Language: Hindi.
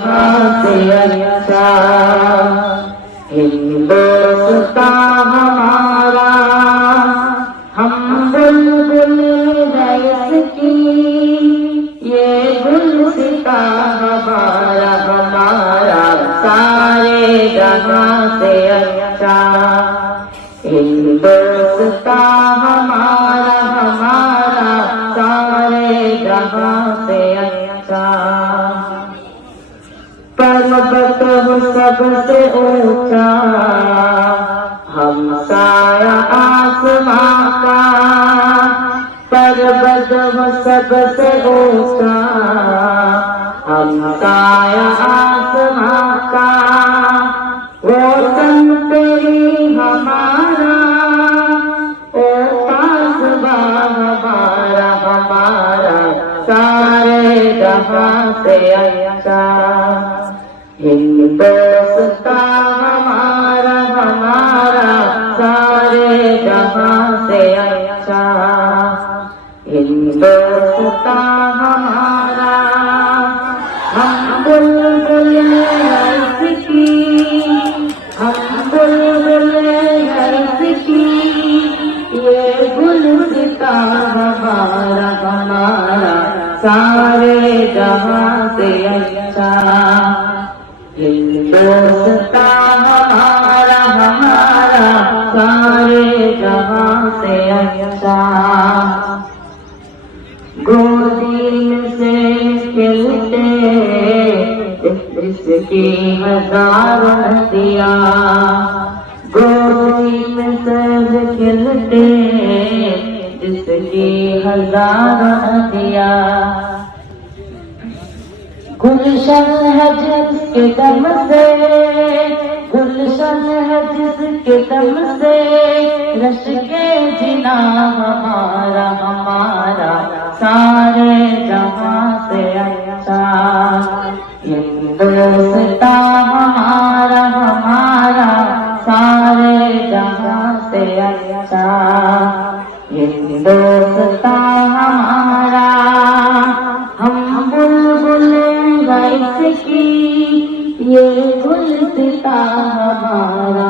से अच्छा हिंदुस्तान हमारा, हम बुलबुल रईस की ये गुलसिता हमारा, हमारा सारे जहां से अच्छा हिंदुस्तान हमारा, हमारा सारे जहां से अच्छा। पर्वत हो सबसे ऊंचा, हम साया आसमां का, पर्वत हो सबसे ऊंचा, हम साया आसमां का, वो संतरी हमारा, ओ पासबा हमारा, हमारा सारे जहां से अच्छा हिंदुस्तान हमारा, हमारा सारे जहां से अच्छा हिंदुस्तान हमारा। हम बुलबुल रईस की, हम बुलबुल रईस की ये गुलसिता हमारा, हमारा सारे जहां से अच्छा हिंदुस्तान हमारा, हमारा सारे जहां से अच्छा। गोदी से खिलते जिसकी हजारों दिया, गोदी में से खिलते जिसकी हजारों दिया, गुलशन है जिसके दम से, गुलशन है जिसके दम से रश के जिना हमारा, हमारा सारे जहां से अच्छा हिंदुस्तान हमारा, हमारा सारे जहां से अच्छा हिंदुस्तान हमारा। हम बुलबुल रईस की ये गुलसिता हमारा,